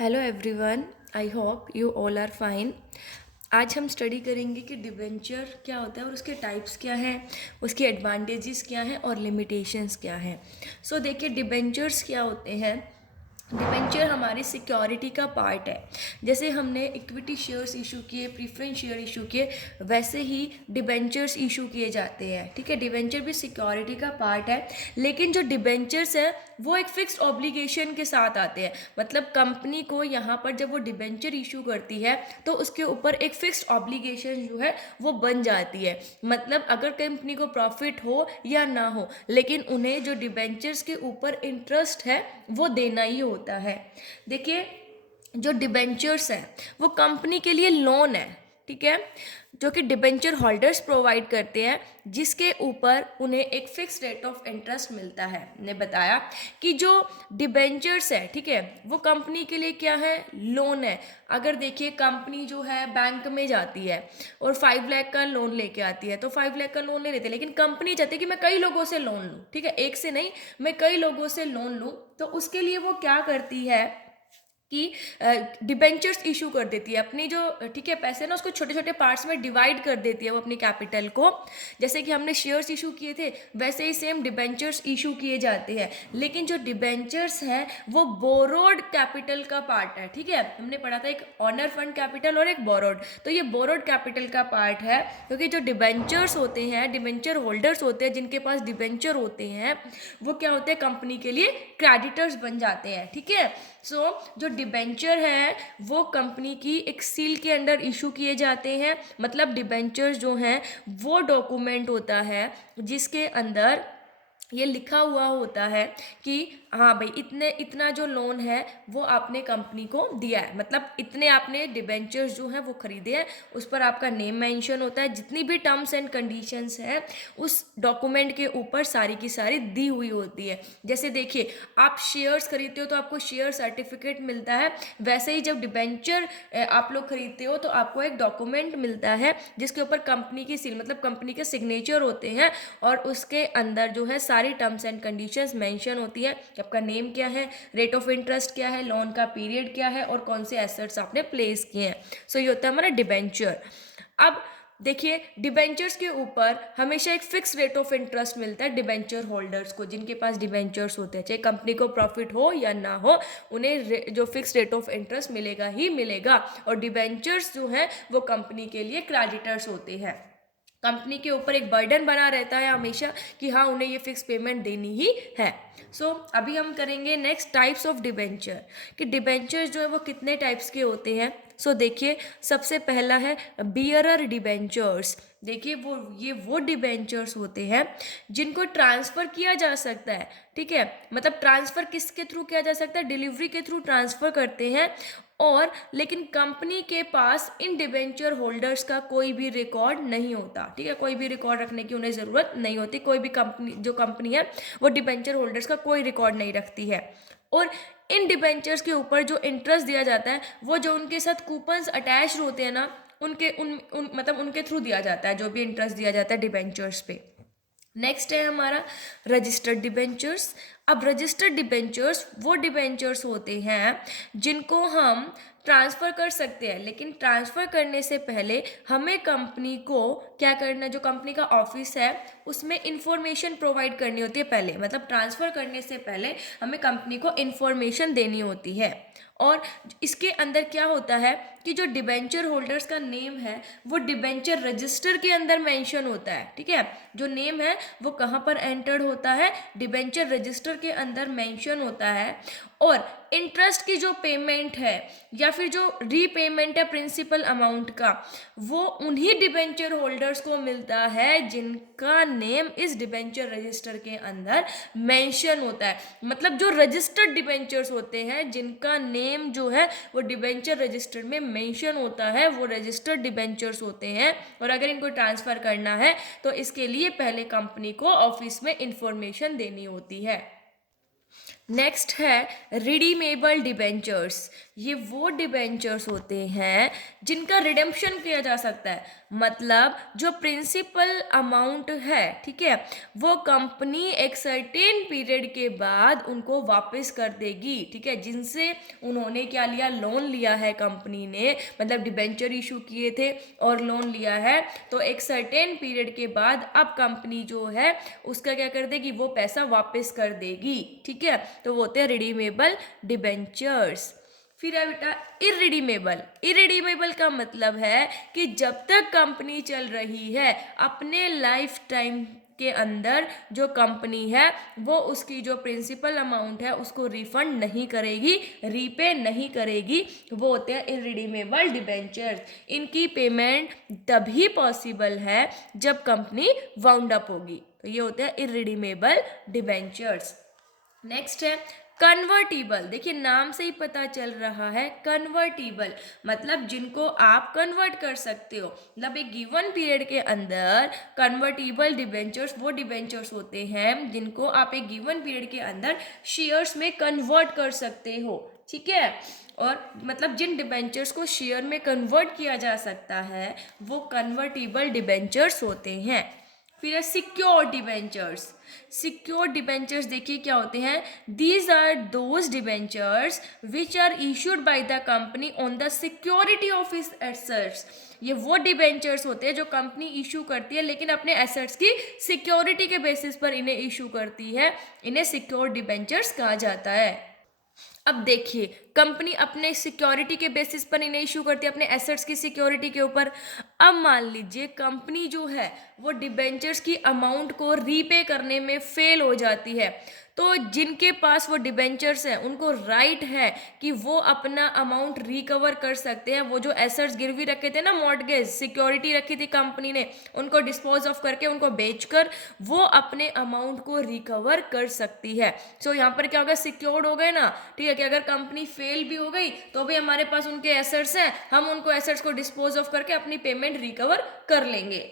Hello everyone, I hope you all are fine. आज हम study करेंगे कि डिबेंचर क्या होता है और उसके टाइप्स क्या हैं, उसके एडवांटेजेस क्या हैं और लिमिटेशंस क्या हैं। सो देखिए, डिबेंचर्स क्या होते हैं। डिबेंचर हमारी सिक्योरिटी का पार्ट है। जैसे हमने इक्विटी शेयर्स इशू किए, प्रीफरेंस शेयर इशू किए, वैसे ही डिबेंचर्स इशू किए जाते हैं। ठीक है, डिबेंचर भी सिक्योरिटी का पार्ट है, लेकिन जो डिबेंचर्स है वो एक फिक्स्ड ऑब्लिगेशन के साथ आते हैं। मतलब कंपनी को यहाँ पर जब वो डिबेंचर इशू करती है तो उसके ऊपर एक फिक्स्ड ऑब्लिगेशन जो है वो बन जाती है। मतलब अगर कंपनी को प्रॉफिट हो या ना हो, लेकिन उन्हें जो डिबेंचर्स के ऊपर इंटरेस्ट है वो देना ही होता है। देखिए, जो डिबेंचर्स है वो कंपनी के लिए लोन है, ठीक है, जो कि डिबेंचर होल्डर्स प्रोवाइड करते हैं, जिसके ऊपर उन्हें एक फिक्स रेट ऑफ इंटरेस्ट मिलता है। ने बताया कि जो डिबेंचर्स है, ठीक है, वो कंपनी के लिए क्या है, लोन है। अगर देखिए, कंपनी जो है बैंक में जाती है और 5 लाख का लोन लेके आती है, तो 5 लाख का लोन ले लेते हैं, लेकिन कंपनी चाहती है कि मैं कई लोगों से लोन लूँ, ठीक है, एक से नहीं, मैं कई लोगों से लोन लूँ। तो उसके लिए वो क्या करती है कि डिबेंचर्स इशू कर देती है। अपनी जो ठीक है पैसे ना, उसको छोटे छोटे पार्ट्स में डिवाइड कर देती है वो अपनी कैपिटल को। जैसे कि हमने शेयर्स इशू किए थे, वैसे ही सेम डिबेंचर्स इशू किए जाते हैं। लेकिन जो डिबेंचर्स हैं वो बोरोड कैपिटल का पार्ट है। ठीक है, हमने पढ़ा था एक ऑनर फंड कैपिटल और एक बोरोड, तो ये बोरोड कैपिटल का पार्ट है। क्योंकि जो डिबेंचर्स होते हैं, डिबेंचर होल्डर्स होते हैं, जिनके पास डिबेंचर होते हैं, वो क्या होते हैं, कंपनी के लिए क्रेडिटर्स बन जाते हैं। ठीक है, सो जो डिबेंचर है वो कंपनी की एक सील के अंडर इशू किए जाते हैं। मतलब डिबेंचर्स जो हैं वो डॉक्यूमेंट होता है जिसके अंदर ये लिखा हुआ होता है कि हाँ भाई, इतना जो लोन है वो आपने कंपनी को दिया है। मतलब इतने आपने डिबेंचर्स जो हैं वो खरीदे हैं, उस पर आपका नेम मेंशन होता है। जितनी भी टर्म्स एंड कंडीशंस हैं उस डॉक्यूमेंट के ऊपर सारी की सारी दी हुई होती है। जैसे देखिए, आप शेयर्स खरीदते हो तो आपको शेयर सर्टिफिकेट मिलता है, वैसे ही जब डिबेंचर आप लोग खरीदते हो तो आपको एक डॉक्यूमेंट मिलता है जिसके ऊपर कंपनी की सील, मतलब कंपनी के सिग्नेचर होते हैं, और उसके अंदर जो है सारी टर्म्स एंड कंडीशंस मेंशन होती है कि आपका नेम क्या है, रेट ऑफ इंटरेस्ट क्या है, लोन का पीरियड क्या है और कौन से एसेट्स आपने प्लेस किए हैं। सो ये होता है हमारा डिबेंचर। अब देखिए, डिबेंचर्स के ऊपर हमेशा एक फिक्स रेट ऑफ इंटरेस्ट मिलता है डिबेंचर होल्डर्स को, जिनके पास डिबेंचर्स होते हैं, चाहे कंपनी को प्रॉफिट हो या ना हो, उन्हें जो फिक्स रेट ऑफ इंटरेस्ट मिलेगा ही मिलेगा। और डिबेंचर्स जो हैं वो कंपनी के लिए क्रेडिटर्स होते हैं। कंपनी के ऊपर एक बर्डन बना रहता है हमेशा कि हाँ, उन्हें ये फिक्स पेमेंट देनी ही है। सो अभी हम करेंगे नेक्स्ट टाइप्स ऑफ डिबेंचर, कि डिबेंचर जो है वो कितने टाइप्स के होते हैं। सो देखिए, सबसे पहला है बियरर डिबेंचर्स। देखिए, वो डिबेंचर्स होते हैं जिनको ट्रांसफ़र किया जा सकता है। ठीक है, मतलब ट्रांसफ़र किसके थ्रू किया जा सकता है, डिलीवरी के थ्रू ट्रांसफ़र करते हैं। और लेकिन कंपनी के पास इन डिबेंचर होल्डर्स का कोई भी रिकॉर्ड नहीं होता। ठीक है, कोई भी रिकॉर्ड रखने की उन्हें ज़रूरत नहीं होती। कोई भी कंपनी है वो डिबेंचर होल्डर्स का कोई रिकॉर्ड नहीं रखती है। और इन डिबेंचर्स के ऊपर जो इंटरेस्ट दिया जाता है वो जो उनके साथ कूपन्स अटैच होते हैं ना, मतलब उनके थ्रू दिया जाता है, जो भी इंटरेस्ट दिया जाता है डिबेंचर्स पे। नेक्स्ट है हमारा रजिस्टर्ड डिबेंचर्स। अब रजिस्टर्ड डिबेंचर्स वो डिबेंचर्स होते हैं जिनको हम ट्रांसफ़र कर सकते हैं, लेकिन ट्रांसफ़र करने से पहले हमें कंपनी को क्या करना, जो कंपनी का ऑफिस है उसमें इंफॉर्मेशन प्रोवाइड करनी होती है पहले। मतलब ट्रांसफ़र करने से पहले हमें कंपनी को इंफॉर्मेशन देनी होती है। और इसके अंदर क्या होता है कि जो डिबेंचर होल्डर्स का नेम है वो डिबेंचर रजिस्टर के अंदर मेंशन होता है। ठीक है, जो नेम है वो कहाँ पर एंटर्ड होता है, डिबेंचर रजिस्टर के अंदर मेंशन होता है। और इंटरेस्ट की जो पेमेंट है या फिर जो रीपेमेंट है प्रिंसिपल अमाउंट का, वो उन्हीं डिबेंचर होल्डर्स को मिलता है जिनका नेम इस डिबेंचर रजिस्टर के अंदर मेंशन होता है। मतलब जो रजिस्टर्ड डिबेंचर्स होते हैं जिनका नेम जो है वो डिबेंचर रजिस्टर में मेंशन होता है, वो रजिस्टर्ड डिबेंचर्स होते हैं। और अगर इनको ट्रांसफ़र करना है तो इसके लिए पहले कंपनी को ऑफिस में इंफॉर्मेशन देनी होती है। नेक्स्ट है रिडीमेबल डिबेंचर्स। ये वो डिबेंचर्स होते हैं जिनका रिडेम्पशन किया जा सकता है, मतलब जो प्रिंसिपल अमाउंट है, ठीक है, वो कंपनी एक सर्टेन पीरियड के बाद उनको वापस कर देगी, ठीक है, जिनसे उन्होंने क्या लिया, लोन लिया है कंपनी ने, मतलब डिबेंचर इशू किए थे और लोन लिया है, तो एक सर्टेन पीरियड के बाद अब कंपनी जो है उसका क्या कर देगी, वो पैसा वापस कर देगी, ठीक है, तो वो होते हैं रिडीमेबल डिबेंचर्स। फिर है बेटा इरिडीमेबल। इरिडीमेबल का मतलब है कि जब तक कंपनी चल रही है अपने लाइफ टाइम के अंदर जो कंपनी है वो उसकी जो प्रिंसिपल अमाउंट है उसको रिफंड नहीं करेगी, रीपे नहीं करेगी, वो होते हैं इरिडीमेबल डिबेंचर्स। इनकी पेमेंट तभी पॉसिबल है जब कंपनी वाउंड अप होगी, तो ये होते हैं इरिडीमेबल डिबेंचर्स। नेक्स्ट है कन्वर्टिबल। देखिए नाम से ही पता चल रहा है कन्वर्टिबल, मतलब जिनको आप कन्वर्ट कर सकते हो, मतलब एक गिवन पीरियड के अंदर कन्वर्टिबल डिबेंचर्स वो डिबेंचर्स होते हैं जिनको आप एक गिवन पीरियड के अंदर शेयर्स में कन्वर्ट कर सकते हो, ठीक है, और मतलब जिन डिबेंचर्स को शेयर में कन्वर्ट किया जा सकता है वो कन्वर्टिबल डिबेंचर्स होते हैं। फिर है सिक्योर डिबेंचर्स। सिक्योर डिबेंचर्स देखिए क्या होते हैं, these are those debentures which are issued by the company on the security of its assets. ये वो डिबेंचर्स होते हैं जो कंपनी इशू करती है लेकिन अपने एसेट्स की सिक्योरिटी के बेसिस पर इन्हें इशू करती है, इन्हें सिक्योर डिबेंचर्स कहा जाता है। अब देखिए कंपनी अपने सिक्योरिटी के बेसिस पर इन्हें इशू करती है, अपने एसेट्स की सिक्योरिटी के ऊपर। अब मान लीजिए कंपनी जो है वो डिबेंचर्स की अमाउंट को रीपे करने में फेल हो जाती है, तो जिनके पास वो डिबेंचर्स हैं उनको राइट है कि वो अपना अमाउंट रिकवर कर सकते हैं। वो जो एसेट्स गिरवी रखे थे ना, मॉर्टगेज सिक्योरिटी रखी थी कंपनी ने, उनको डिस्पोज ऑफ करके उनको बेचकर वो अपने अमाउंट को रिकवर कर सकती है। सो यहाँ पर क्या होगा, सिक्योर्ड हो गए ना, ठीक है, कि अगर कंपनी फेल भी हो गई तो भी हमारे पास उनके एसेट्स हैं, हम उनको एसेट्स को डिस्पोज ऑफ करके अपनी पेमेंट रिकवर कर लेंगे।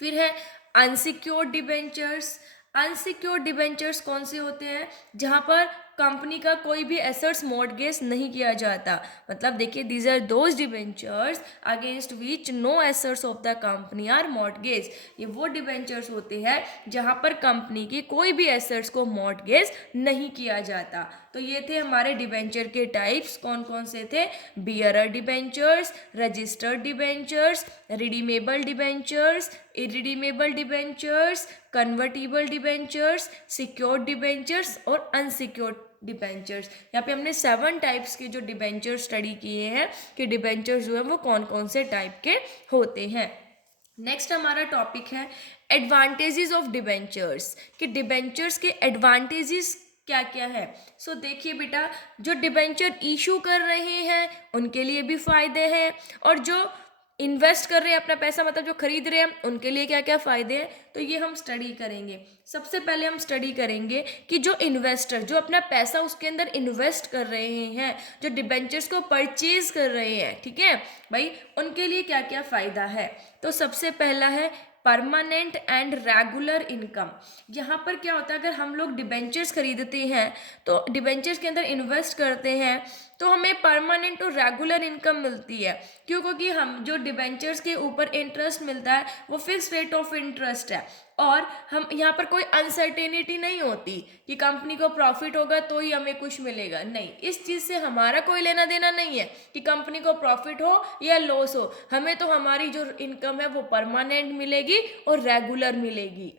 फिर है अनसिक्योर्ड डिबेंचर्स। अनसिक्योर्ड डिबेंचर्स कौन से होते हैं, जहां पर कंपनी का कोई भी एसेट्स मॉर्टगेज नहीं किया जाता, मतलब देखिए these are those debentures against which no assets of the company are mortgage. ये वो डिबेंचर्स होते हैं जहां पर कंपनी की कोई भी एसेट्स को मॉर्टगेज नहीं किया जाता। तो ये थे हमारे डिबेंचर के टाइप्स, कौन कौन से थे, bearer debentures, registered debentures, redeemable debentures, irredeemable debentures, convertible debentures, secured debentures और अनसिक्योर्ड डिबेंचर्स। यहाँ पे हमने 7 टाइप्स के जो डिबेंचर स्टडी किए हैं कि डिबेंचर्स जो है वो कौन कौन से टाइप के होते हैं। नेक्स्ट हमारा टॉपिक है एडवांटेजेस ऑफ डिबेंचर्स, कि डिबेंचर्स के एडवांटेजेस क्या क्या है। सो देखिए बेटा, जो डिबेंचर इशू कर रहे हैं उनके लिए भी फायदे हैं, और जो इन्वेस्ट कर रहे हैं अपना पैसा, मतलब जो खरीद रहे हैं, उनके लिए क्या क्या फायदे हैं, तो ये हम स्टडी करेंगे। सबसे पहले हम स्टडी करेंगे कि जो इन्वेस्टर जो अपना पैसा उसके अंदर इन्वेस्ट कर रहे हैं, जो डिबेंचर्स को परचेज कर रहे हैं, ठीक है भाई, उनके लिए क्या क्या फायदा है। तो सबसे पहला है परमानेंट एंड रेगुलर इनकम। यहाँ पर क्या होता है, अगर हम लोग डिबेंचर्स खरीदते हैं तो डिबेंचर्स के अंदर इन्वेस्ट करते हैं तो हमें परमानेंट और रेगुलर इनकम मिलती है। क्यों? क्योंकि हम जो डिबेंचर्स के ऊपर इंटरेस्ट मिलता है वो फिक्स रेट ऑफ इंटरेस्ट है, और हम यहाँ पर कोई अनसर्टेनिटी नहीं होती कि कंपनी को प्रॉफिट होगा तो ही हमें कुछ मिलेगा, नहीं, इस चीज़ से हमारा कोई लेना देना नहीं है कि कंपनी को प्रॉफिट हो या लॉस हो, हमें तो हमारी जो इनकम है वो परमानेंट मिलेगी और रेगुलर मिलेगी।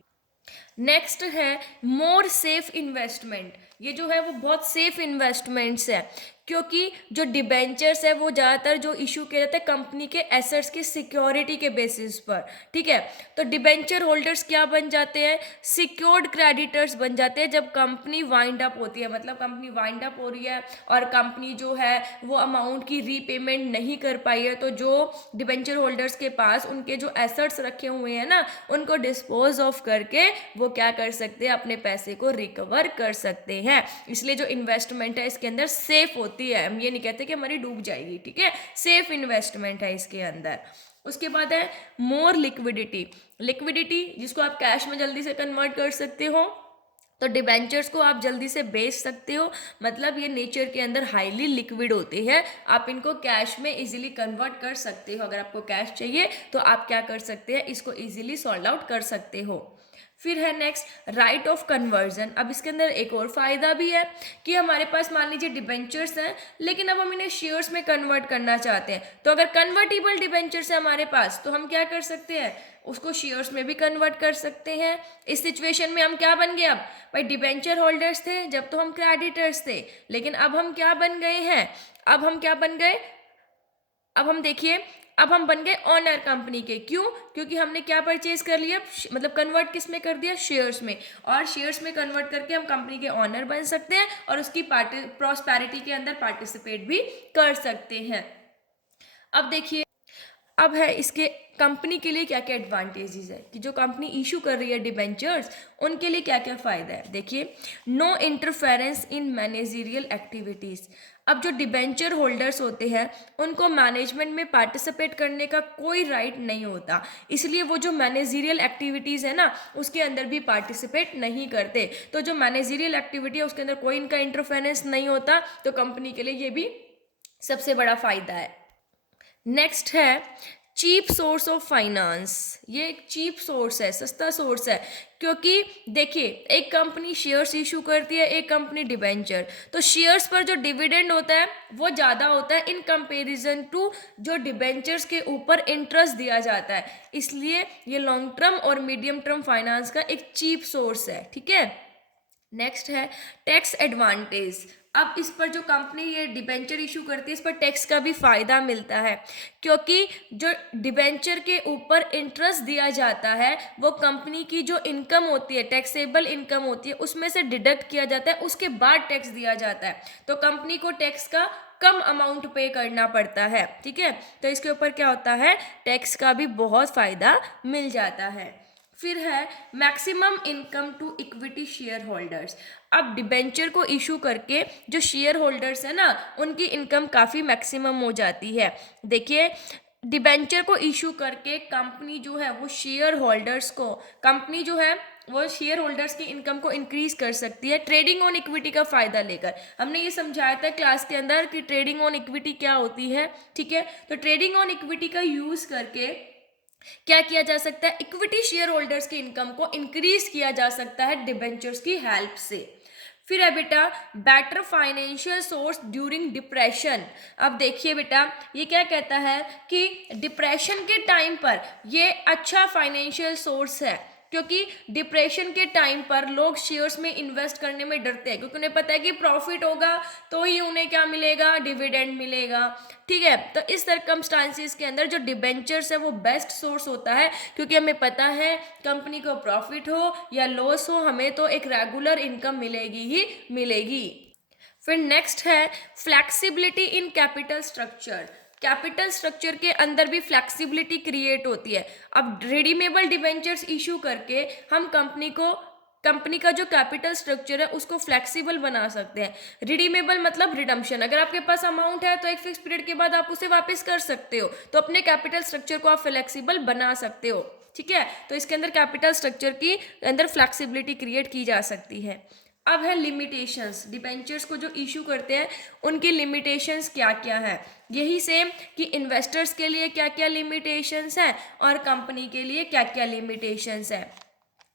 नेक्स्ट है मोर सेफ इन्वेस्टमेंट। ये जो है वो बहुत सेफ इन्वेस्टमेंट्स है, क्योंकि जो डिबेंचर्स है वो ज़्यादातर जो इशू किए जाते हैं कंपनी के एसेट्स की सिक्योरिटी के बेसिस पर, ठीक है, तो डिबेंचर होल्डर्स क्या बन जाते हैं, सिक्योर्ड क्रेडिटर्स बन जाते हैं जब कंपनी वाइंड अप होती है, मतलब कंपनी वाइंड अप हो रही है और कंपनी जो है वो अमाउंट की रीपेमेंट नहीं कर पाई है, तो जो डिबेंचर होल्डर्स के पास उनके जो एसेट्स रखे हुए हैं ना उनको डिस्पोज ऑफ करके वो क्या कर सकते हैं, अपने पैसे को रिकवर कर सकते हैं। इसलिए जो इन्वेस्टमेंट है इसके अंदर सेफ होती है, हम ये नहीं कहते कि हमारी डूब जाएगी, ठीक है, सेफ इन्वेस्टमेंट है इसके अंदर। उसके बाद है मोर लिक्विडिटी। लिक्विडिटी जिसको आप कैश में जल्दी से कन्वर्ट कर सकते हो, तो डिबेंचर्स को आप जल्दी से बेच सकते हो, मतलब ये नेचर के अंदर हाईली लिक्विड होते हैं, आप इनको कैश में इजीली कन्वर्ट कर सकते हो। अगर आपको कैश चाहिए तो आप क्या कर सकते हैं, इसको इजीली सॉल्व आउट कर सकते हो। फिर है नेक्स्ट राइट ऑफ कन्वर्जन। अब इसके अंदर एक और फायदा भी है कि हमारे पास मान लीजिए डिबेंचर्स हैं, लेकिन अब हम इन्हें शेयर्स में कन्वर्ट करना चाहते हैं, तो अगर कन्वर्टेबल डिबेंचर्स है हमारे पास तो हम क्या कर सकते हैं, उसको शेयर्स में भी कन्वर्ट कर सकते हैं। इस सिचुएशन में हम क्या बन गए, अब भाई डिबेंचर होल्डर्स थे जब तो हम क्रेडिटर्स थे, लेकिन अब हम क्या बन गए हैं, अब हम क्या बन गए, अब हम देखिए, अब हम बन गए ऑनर कंपनी के। क्यों? क्योंकि हमने क्या परचेज कर लिया, मतलब कन्वर्ट किस में कर दिया, शेयर्स में, और शेयर्स में कन्वर्ट करके हम कंपनी के ऑनर बन सकते हैं और उसकी प्रॉस्पेरिटी के अंदर पार्टिसिपेट भी कर सकते हैं। अब देखिए, अब है इसके कंपनी के लिए क्या क्या एडवांटेजेस है, कि जो कंपनी इशू कर रही है डिबेंचर्स उनके लिए क्या क्या फ़ायदा है। देखिए, no interference in managerial activities. अब जो डिबेंचर होल्डर्स होते हैं उनको मैनेजमेंट में पार्टिसिपेट करने का कोई राइट नहीं होता, इसलिए वो जो मैनेजरियल एक्टिविटीज़ है ना उसके अंदर भी पार्टिसिपेट नहीं करते। तो जो मैनेजरियल एक्टिविटी है उसके अंदर कोई इनका इंटरफेरेंस नहीं होता, तो कंपनी के लिए ये भी सबसे बड़ा फ़ायदा है। नेक्स्ट है चीप सोर्स ऑफ फाइनेंस। ये एक चीप सोर्स है, सस्ता सोर्स है, क्योंकि देखिए एक कंपनी शेयर्स इशू करती है, एक कंपनी डिबेंचर, तो शेयर्स पर जो डिविडेंड होता है वो ज़्यादा होता है इन कंपैरिजन टू जो डिबेंचर्स के ऊपर इंटरेस्ट दिया जाता है, इसलिए ये लॉन्ग टर्म और मीडियम टर्म फाइनेंस का एक चीप सोर्स है। ठीक है, नेक्स्ट है टैक्स एडवांटेज। अब इस पर जो कंपनी ये डिबेंचर इशू करती है इस पर टैक्स का भी फ़ायदा मिलता है, क्योंकि जो डिबेंचर के ऊपर इंटरेस्ट दिया जाता है वो कंपनी की जो इनकम होती है, टैक्सेबल इनकम होती है, उसमें से डिडक्ट किया जाता है, उसके बाद टैक्स दिया जाता है, तो कंपनी को टैक्स का कम अमाउंट पे करना पड़ता है। ठीक है, तो इसके ऊपर क्या होता है, टैक्स का भी बहुत फ़ायदा मिल जाता है। फिर है maximum income to equity shareholders. अब डिबेंचर को इशू करके जो शेयर होल्डर्स है ना उनकी इनकम काफ़ी मैक्सिमम हो जाती है। देखिए, डिबेंचर को इशू करके कंपनी जो है वो शेयर होल्डर्स को, कंपनी जो है वो शेयर होल्डर्स की इनकम को इंक्रीज कर सकती है ट्रेडिंग ऑन इक्विटी का फ़ायदा लेकर। हमने ये समझाया था क्लास के अंदर कि ट्रेडिंग ऑन इक्विटी क्या होती है। ठीक है, तो ट्रेडिंग ऑन इक्विटी का यूज़ करके क्या किया जा सकता है, इक्विटी शेयर होल्डर्स की इनकम को इंक्रीज किया जा सकता है डिबेंचर्स की हेल्प से। फिर है बेटा better financial source during depression. अब देखिए बेटा, ये क्या कहता है कि डिप्रेशन के टाइम पर ये अच्छा फाइनेंशियल सोर्स है, क्योंकि डिप्रेशन के टाइम पर लोग शेयर्स में इन्वेस्ट करने में डरते हैं, क्योंकि उन्हें पता है कि प्रॉफिट होगा तो ही उन्हें क्या मिलेगा, डिविडेंड मिलेगा। ठीक है, तो इस सर्कमस्टांसिस के अंदर जो डिबेंचर्स है वो बेस्ट सोर्स होता है, क्योंकि हमें पता है कंपनी को प्रॉफिट हो या लॉस हो हमें तो एक रेगुलर इनकम मिलेगी ही मिलेगी। फिर नेक्स्ट है flexibility in capital structure. Capital structure के अंदर भी फ्लैक्सिबिलिटी क्रिएट होती है। अब रिडीमेबल डिबेंचर्स इशू करके हम कंपनी का जो कैपिटल स्ट्रक्चर है उसको फ्लेक्सिबल बना सकते हैं। रिडीमेबल मतलब रिडम्पशन, अगर आपके पास अमाउंट है तो एक फिक्स पीरियड के बाद आप उसे वापस कर सकते हो, तो अपने कैपिटल स्ट्रक्चर को आप फ्लेक्सिबल बना सकते हो। ठीक है, तो इसके अंदर कैपिटल स्ट्रक्चर की अंदर फ्लेक्सिबिलिटी क्रिएट की जा सकती है। अब है लिमिटेशंस, डिबेंचर्स को जो इशू करते हैं उनकी लिमिटेशंस क्या क्या है, यही सेम कि इन्वेस्टर्स के लिए क्या क्या लिमिटेशंस हैं और कंपनी के लिए क्या क्या लिमिटेशंस हैं।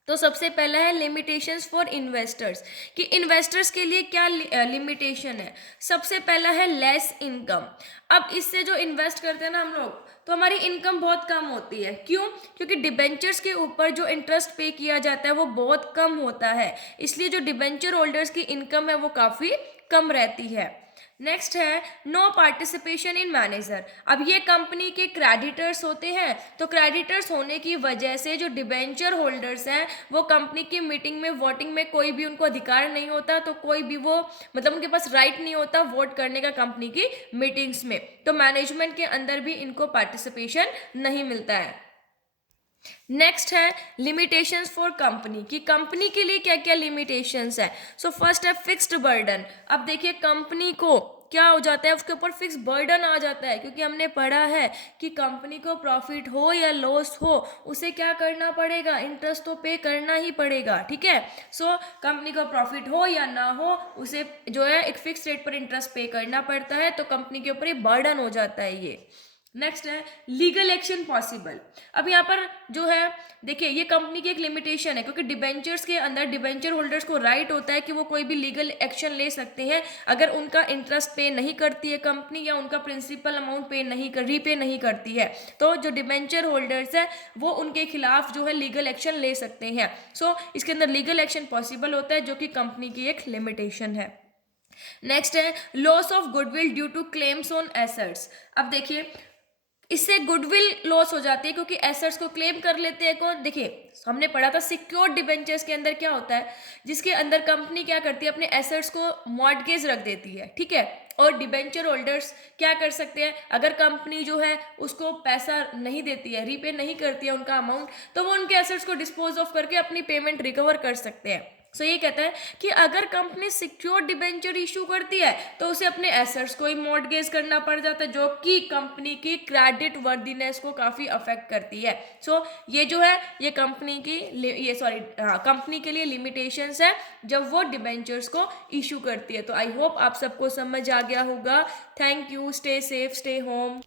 तो सबसे पहला है लिमिटेशंस फॉर इन्वेस्टर्स, कि इन्वेस्टर्स के लिए क्या लिमिटेशन है। सबसे पहला है लेस इनकम। अब इससे जो इन्वेस्ट करते हैं ना हम लोग, तो हमारी इनकम बहुत कम होती है। क्यों? क्योंकि डिबेंचर्स के ऊपर जो इंटरेस्ट पे किया जाता है वो बहुत कम होता है, इसलिए जो डिबेंचर होल्डर्स की इनकम है वो काफ़ी कम रहती है। नेक्स्ट है नो पार्टिसिपेशन इन मैनेजर। अब ये कंपनी के क्रेडिटर्स होते हैं, तो क्रेडिटर्स होने की वजह से जो डिबेंचर होल्डर्स हैं वो कंपनी की मीटिंग में वोटिंग में कोई भी उनको अधिकार नहीं होता, तो कोई भी वो मतलब उनके पास राइट नहीं होता वोट करने का कंपनी की मीटिंग्स में, तो मैनेजमेंट के अंदर भी इनको पार्टिसिपेशन नहीं मिलता है। नेक्स्ट है लिमिटेशंस फॉर कंपनी, कि कंपनी के लिए क्या क्या लिमिटेशंस है। सो फर्स्ट है फिक्स्ड बर्डन। अब देखिए कंपनी को क्या हो जाता है, उसके ऊपर फिक्स बर्डन आ जाता है, क्योंकि हमने पढ़ा है कि कंपनी को प्रॉफिट हो या लॉस हो उसे क्या करना पड़ेगा, इंटरेस्ट तो पे करना ही पड़ेगा, ठीक है। सो कंपनी को प्रॉफिट हो या ना हो उसे जो है एक फिक्स रेट पर इंटरेस्ट पे करना पड़ता है, तो कंपनी के ऊपर ये बर्डन हो जाता है ये। नेक्स्ट है लीगल एक्शन पॉसिबल। अब यहाँ पर जो है देखिए ये कंपनी की एक लिमिटेशन है, क्योंकि डिबेंचर्स के अंदर डिबेंचर होल्डर्स को राइट होता है कि वो कोई भी लीगल एक्शन ले सकते हैं अगर उनका इंटरेस्ट पे नहीं करती है कंपनी, या उनका प्रिंसिपल अमाउंट रीपे नहीं करती है, तो जो डिबेंचर होल्डर्स है वो उनके खिलाफ जो है लीगल एक्शन ले सकते हैं। सो इसके अंदर लीगल एक्शन पॉसिबल होता है, जो कि कंपनी की एक लिमिटेशन है। नेक्स्ट है loss of goodwill due to claims on assets. अब देखिए इससे गुडविल लॉस हो जाती है, क्योंकि एसेट्स को क्लेम कर लेते हैं कौन, देखिए हमने पढ़ा था सिक्योर्ड डिबेंचर्स के अंदर क्या होता है, जिसके अंदर कंपनी क्या करती है, अपने एसेट्स को मॉर्टगेज रख देती है, ठीक है। और डिबेंचर होल्डर्स क्या कर सकते हैं, अगर कंपनी जो है उसको पैसा नहीं देती है, रीपे नहीं करती है उनका अमाउंट, तो वो उनके एसेट्स को डिस्पोज ऑफ करके अपनी पेमेंट रिकवर कर सकते हैं। सो ये कहता है कि अगर कंपनी सिक्योर्ड डिबेंचर इशू करती है तो उसे अपने एसेट्स को ही मॉर्टगेज करना पड़ जाता है, जो कि कंपनी की क्रेडिट वर्दीनेस को काफी अफेक्ट करती है। सो ये जो है ये कंपनी की कंपनी के लिए लिमिटेशंस है जब वो डिबेंचर्स को इशू करती है। तो आई होप आप सबको समझ आ गया होगा। Thank you, stay safe, stay home.